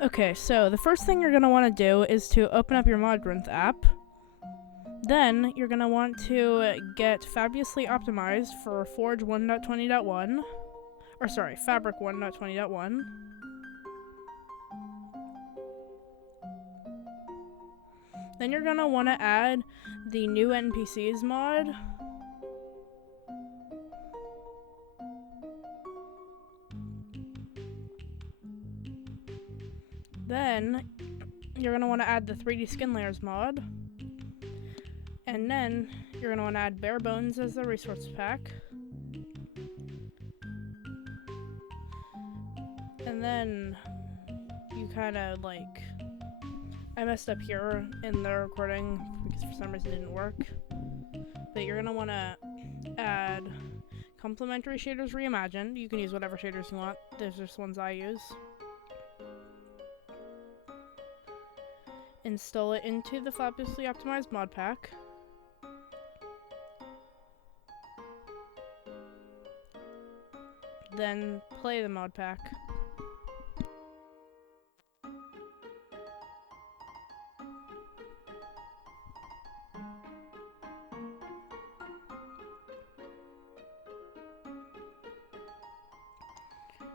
Okay, so the first thing you're going to want to do is to open up your Modrinth app. Then you're going to want to get Fabulously Optimized for Forge 1.20.1. Or sorry, Fabric 1.20.1. Then you're going to want to add the new NPCs mod. Then you're going to want to add the 3D Skin Layers mod. And then you're going to want to add Bare Bones as the resource pack. And then you kind of like... I messed up here in the recording because for some reason it didn't work. But you're going to want to add Complementary Shaders Reimagined. You can use whatever shaders you want. Those are just ones I use. Install it into the Fabulously Optimized mod pack. Then play the mod pack.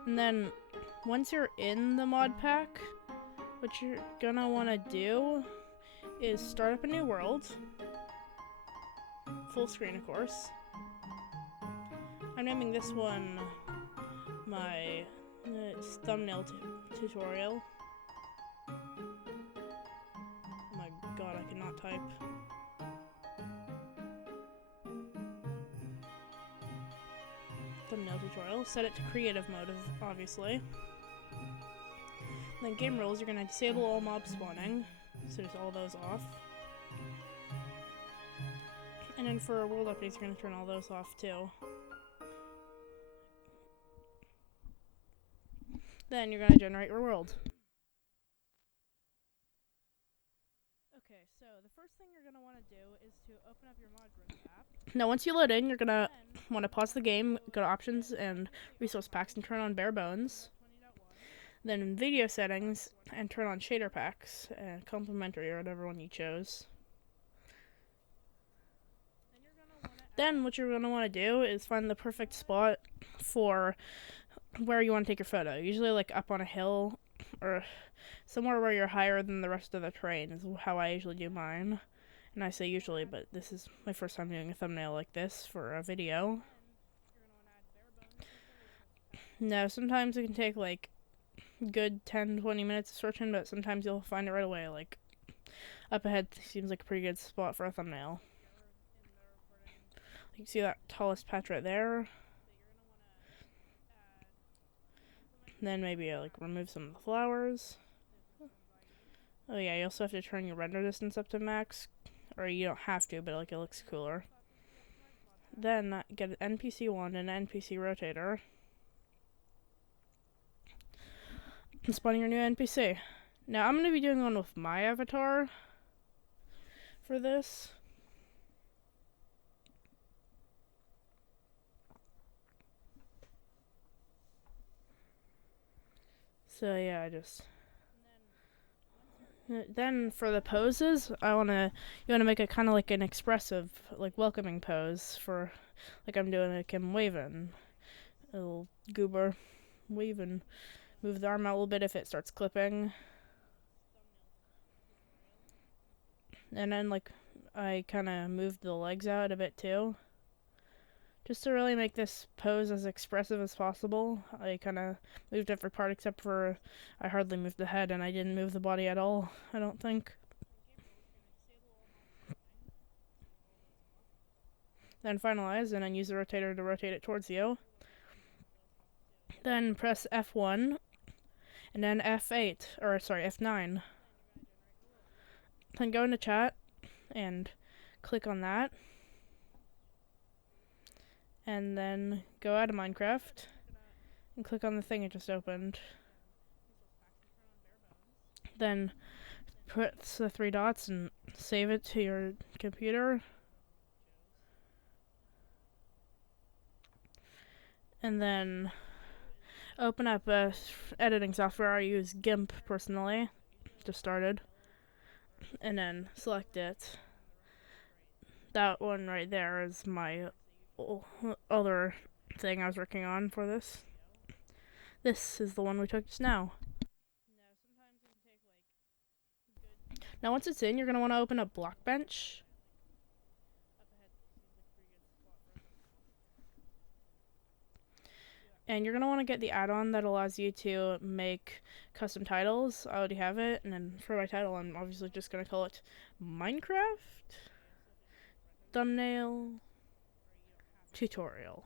And then once you're in the mod pack, what you're gonna want to do is start up a new world. Full screen, of course. I'm naming this one my thumbnail tutorial. Oh my god, I cannot type. Thumbnail tutorial. Set it to creative mode, obviously. Then game rules, you're gonna disable all mob spawning, so just all those off. And then for world updates, you're gonna turn all those off too. Then you're gonna generate your world. Okay, so the first thing you're gonna want to do is to open up your Modrinth app. Now, once you load in, you're gonna want to pause the game, go to options and resource packs, and turn on Bare Bones. Then in video settings, and turn on shader packs, and complementary or whatever one you chose. Then what you're gonna want to do is find the perfect spot for where you want to take your photo. Usually like up on a hill or somewhere where you're higher than the rest of the terrain is how I usually do mine. And I say usually, but this is my first time doing a thumbnail like this for a video. Now, sometimes it can take like good 10-20 minutes of searching, but sometimes you'll find it right away. Like up ahead seems like a pretty good spot for a thumbnail. You can see that tallest patch right there. Then maybe like remove some of the flowers. Oh yeah, you also have to turn your render distance up to max. Or you don't have to, but like it looks cooler. Then get an NPC wand and an NPC rotator. And spawn your new NPC. Now I'm going to be doing one with my avatar for this. So yeah, then for the poses, you wanna make it kind of like an expressive, like welcoming pose for, like I'm doing, like I'm waving, a little goober, waving, move the arm out a little bit if it starts clipping, and then like I kind of moved the legs out a bit too, just to really make this pose as expressive as possible. I kind of moved every part except for I hardly moved the head, and I didn't move the body at all, I don't think. Then finalize, and then use the rotator to rotate it towards you. Then press F1, and then F9. Then go into chat, and click on that. And then go out of Minecraft, and click on the thing it just opened. Then press the 3 dots and save it to your computer. And then open up editing software. I use GIMP personally, just started, and then select it. That one right there is my other thing I was working on for this. This is the one we took just now. Now once it's in, you're going to want to open up Blockbench. And you're going to want to get the add-on that allows you to make custom titles. I already have it. And then for my title, I'm obviously just going to call it Minecraft Thumbnail Tutorial.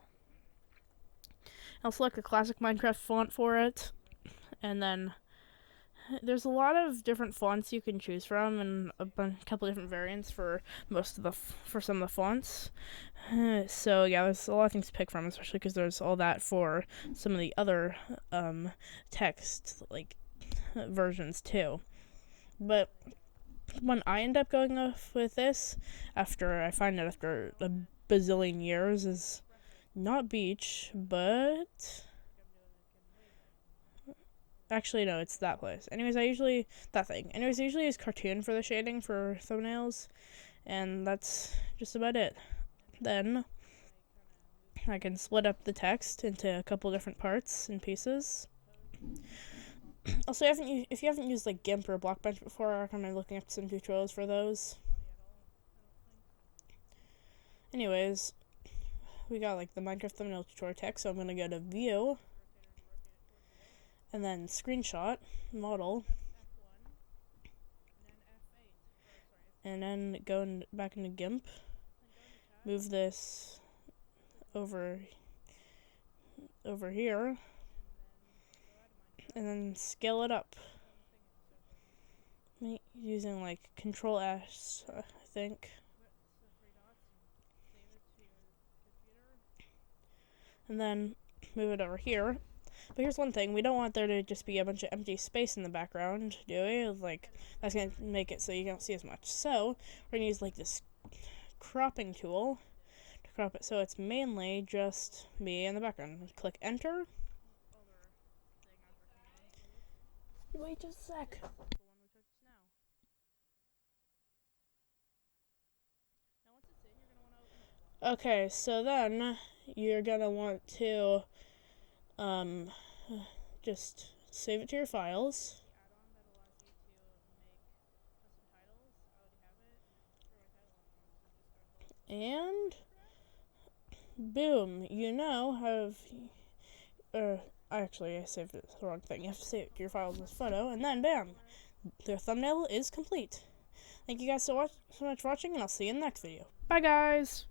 I'll select a classic Minecraft font for it. And then there's a lot of different fonts you can choose from, and a couple different variants for for some of the fonts. So yeah, there's a lot of things to pick from, especially because there's all that for some of the other text versions too. But when I end up going off with this, after I find it after a bazillion years, is not beach, but actually no, it's that place. Anyways, I usually use cartoon for the shading for thumbnails, and that's just about it. Then I can split up the text into a couple different parts and pieces. Also, if you haven't used like GIMP or Blockbench before, I recommend looking up some tutorials for those. Anyways, we got like the Minecraft thumbnail tutorial text, so I'm gonna go to View, and then Screenshot, Model, and then go back into GIMP. Move this over here, and then scale it up using like Control S, I think. And then move it over here. But here's one thing, we don't want there to just be a bunch of empty space in the background, do we? Like, that's gonna make it so you don't see as much. So we're gonna use like this cropping tool to crop it so it's mainly just me in the background. Click enter. Wait just a sec. Okay, so then you're gonna want to just save it to your files. And boom, you now have actually I saved it the wrong thing. You have to save it to your files as photo, and then bam, the thumbnail is complete. Thank you guys so much for watching, and I'll see you in the next video. Bye guys!